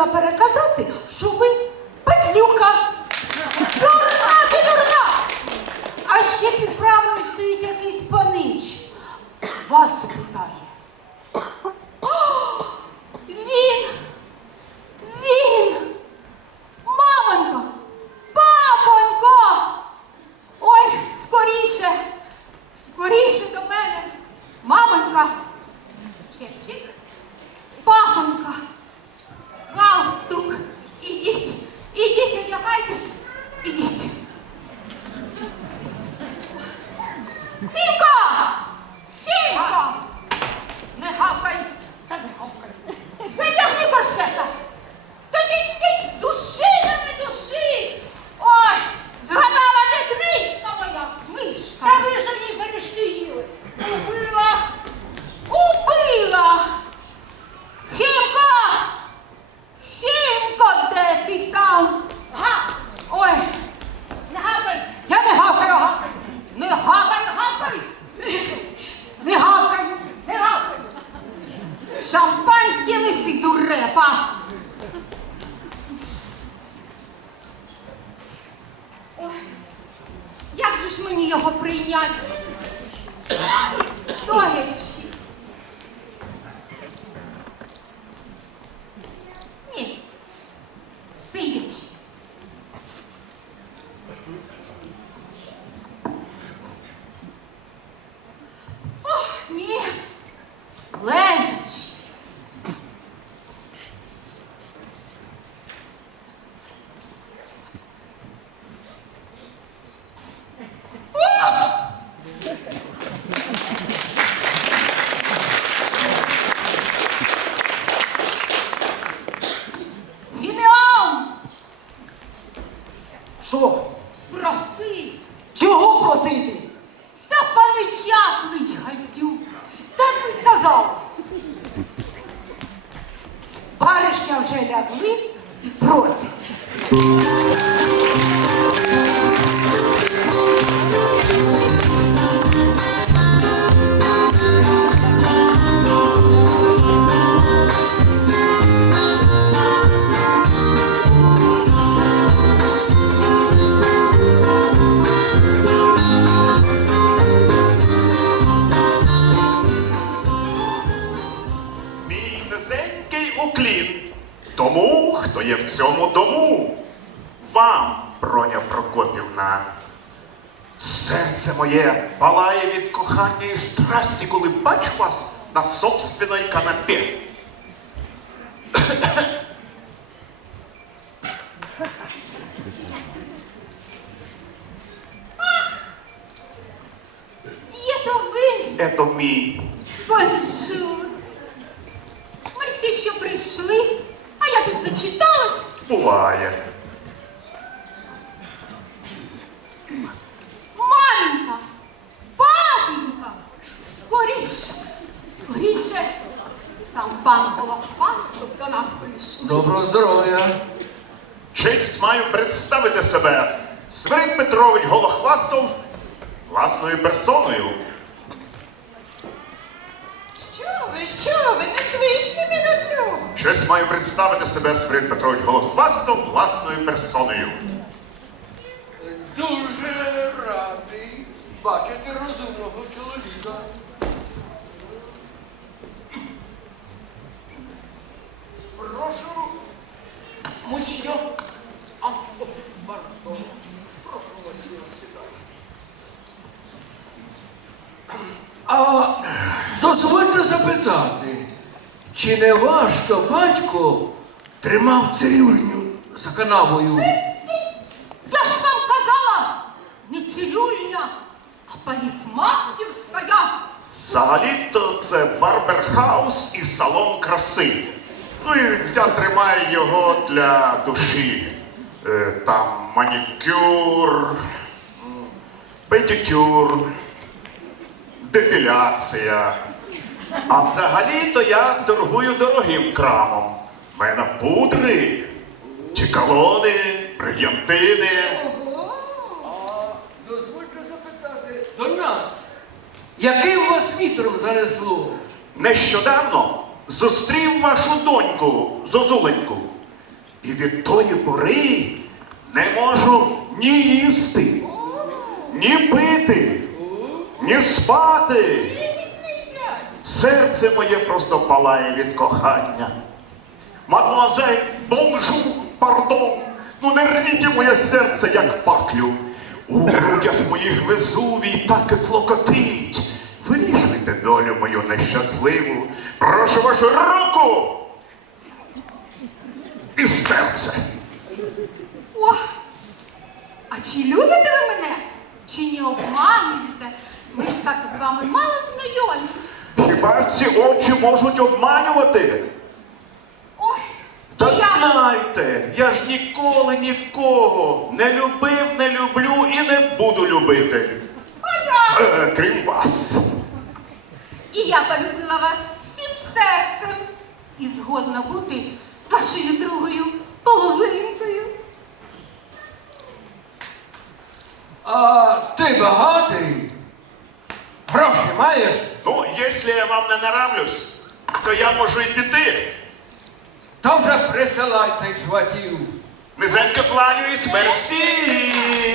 забула переказати, що ви петлюка. Дурна ти дурна! А ще під брамою стоїть якийсь панич. Вас питає. Він! Він! Мамонько! Папонько! Ой, скоріше! Скоріше до мене! Мамонька! Чик-чик! Собственній канапі. Є то ви, Ето мій. Бонжур. Мерсі, що прийшли, а я тут зачиталась. Буває. Маменька, папенька, скоріше, скоріше. Сам пан Голофастов до нас прийшли. Доброго здоров'я. Честь маю представити себе. Свирид Петрович Голохвастов власною персоною. Що ви, що ви, незвичні ми до цього? Честь маю представити себе Свирид Петрович Голохвастов власною персоною. Дуже радий бачити розумного чоловіка. Прошу, мусьо. А, о, пардон. Прошу, мусьо, сідай. А дозвольте запитати, чи не ваш то батько тримав цирюльню за канавою? Я ж вам казала, не цирюльня, а парикмахерська. Взагалі-то це барберхаус і салон краси. Ну і я тримаю його для душі. Е, Там манікюр, педикюр, депіляція. А взагалі-то я торгую дорогим крамом. У мене пудри, чекалони, брильянтини. А дозвольте запитати до нас, яким вас вітром занесло? Нещодавно зустрів вашу доньку Зозуленьку. І від тої пори не можу ні їсти, ні пити, ні спати. Серце моє просто палає від кохання. Мадемуазель, бонжур, пардон, ну не рвіть моє серце, як паклю. У грудях моїх везувій так і клокотить. Вирішуйте долю мою нещасливу. Прошу вашу руку. І серце. О, а чи любите ви мене? Чи не обманюєте? Ми ж так з вами мало знайомі. Хіба ж ці очі можуть обманювати? Ой, Та я. знайте, я ж ніколи нікого не любив, не люблю і не буду любити. Е, крім вас. І я полюбила вас всім серцем і згодна бути вашою другою половинкою. А ти багатий? Гроші маєш? Ну, якщо я вам не наравлюсь, то я можу і піти. То вже присилай тих сватів. Низенько кланююсь, мерсі.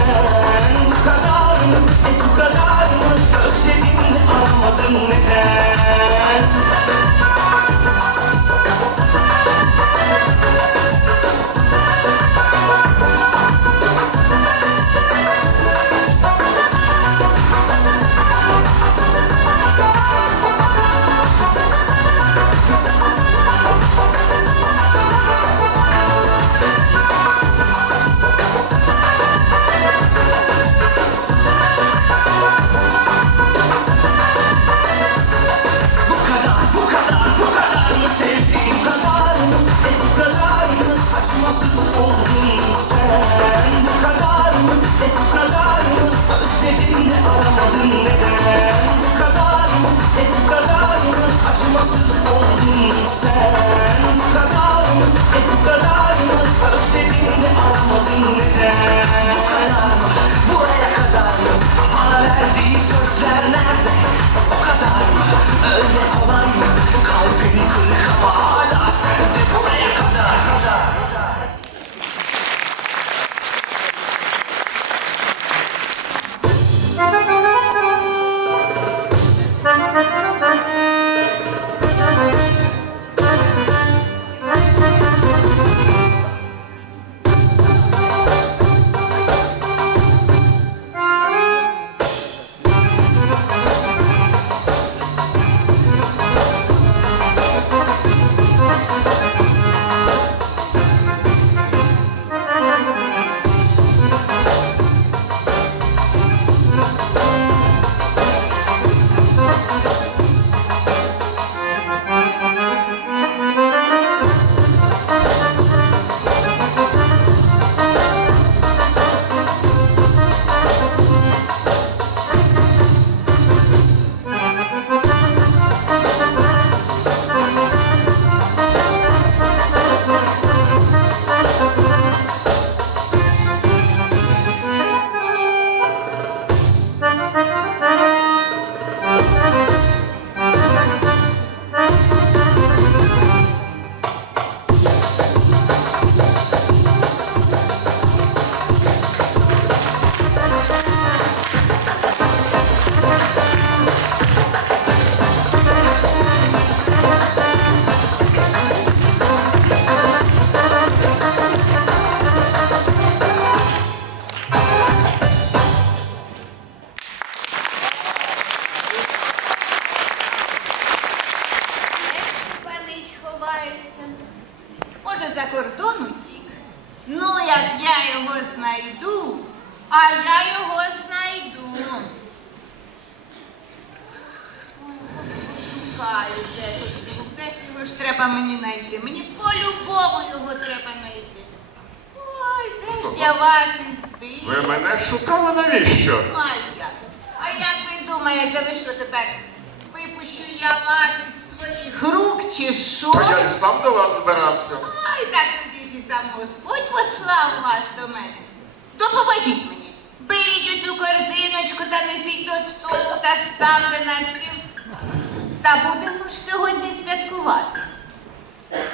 sun. Його ж треба мені знайти. Мені по-любому його треба знайти. Ой, де ж я вас із Ви мене шукали навіщо? А як? же? А як ви думаєте, ви що тепер? Випущу я вас із своїх рук чи що? Та я й сам до вас збирався. Ай, так тоді ж і сам Господь послав вас до мене. Допоможіть мені. Беріть оцю корзиночку та несіть до столу та ставте на стіл. Та будемо ж сьогодні святкувати.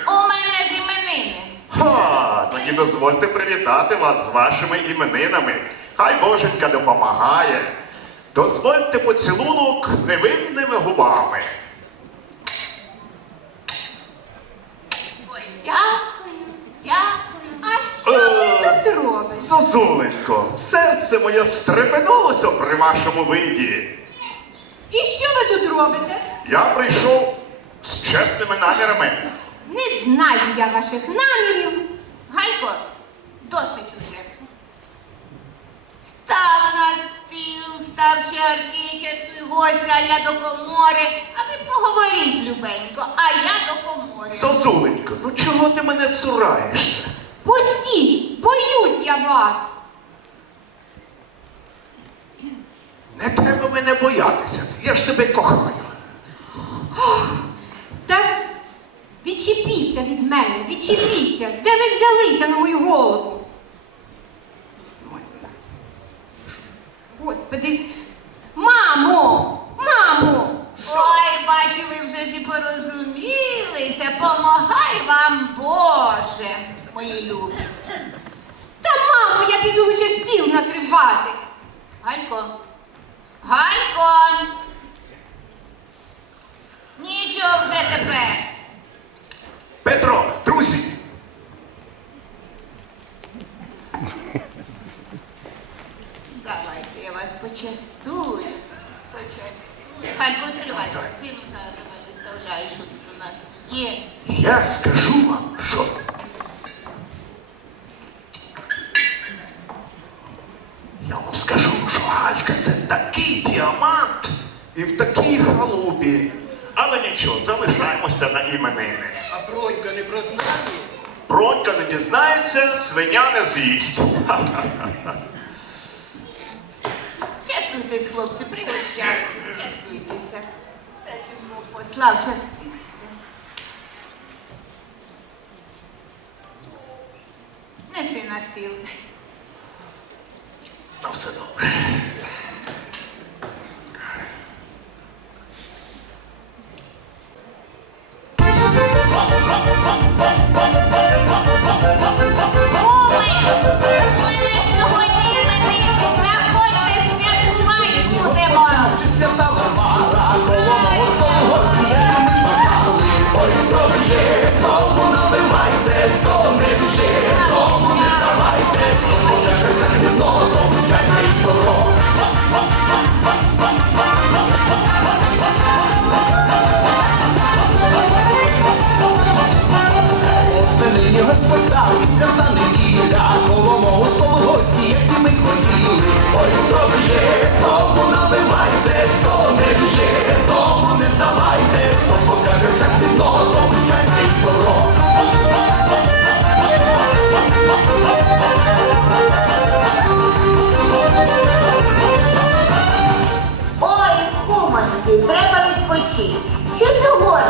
У мене ж іменини. Ха, тоді дозвольте привітати вас з вашими іменинами. Хай Боженька допомагає. Дозвольте поцілунок невинними губами. Ой, дякую, дякую. А що Е. ти тут робиш? Зозуленько, серце моє стрепенулося при вашому виді. І що ви тут робите? Я прийшов з чесними намірами. Не знаю я ваших намірів. Гайко, досить уже. Став на стіл, став чарки, частуй гостя, а я до комори. А ви поговоріть, любенько, а я до комори. Зозуленько, ну чого ти мене цураєшся? Пустіть, боюсь я вас. Не треба мене боятися. Я ж тебе кохаю. Так відчепіться від мене, відчепіться. Де ви взялися на мою голову? Господи, мамо, мамо! Ой, бачу, ви вже ж і порозумілися. Помагай вам, Боже, мої любі. Та мамо, я піду лучше стіл накривати. Галько. 海哥 свиня не з'їсть. Ха-ха. Хлопці, пригощайтесь, частуйтеся. Все, чим Бог послав, частуйтеся. Неси на стіл. Ну, все добре. Хто не б'є, тому не давайте, хто покаже в чарці тому щастя й добро. Ой, куманки, треба відпочити. Що сьогодні горло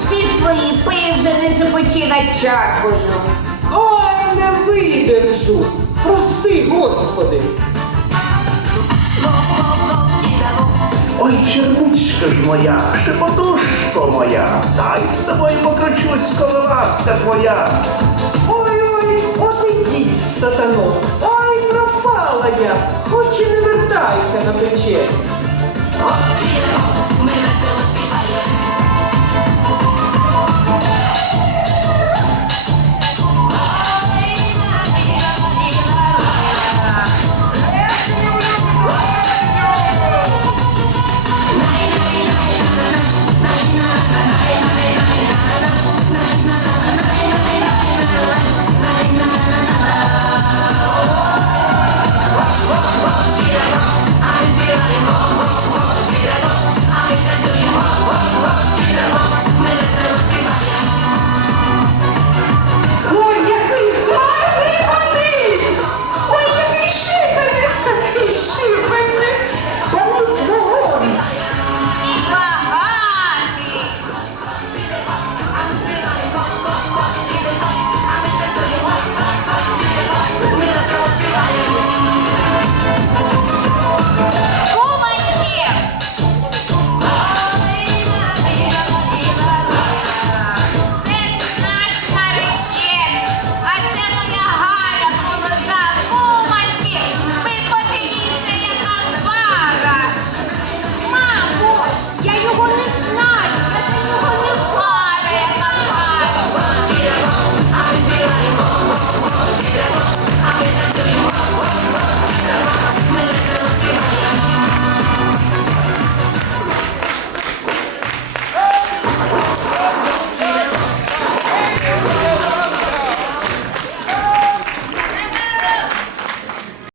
всі свої пий вже не шепочи над чаркою. Ой, не видержу. Прости, Господи. Ой, черничка ж моя, шепотушко моя, дай з тобою покручусь, коли ласка твоя. Ой, ой, от ідіть, сатано. Ой, пропала я. Хоч і не вертайся на печерці. Ми веселі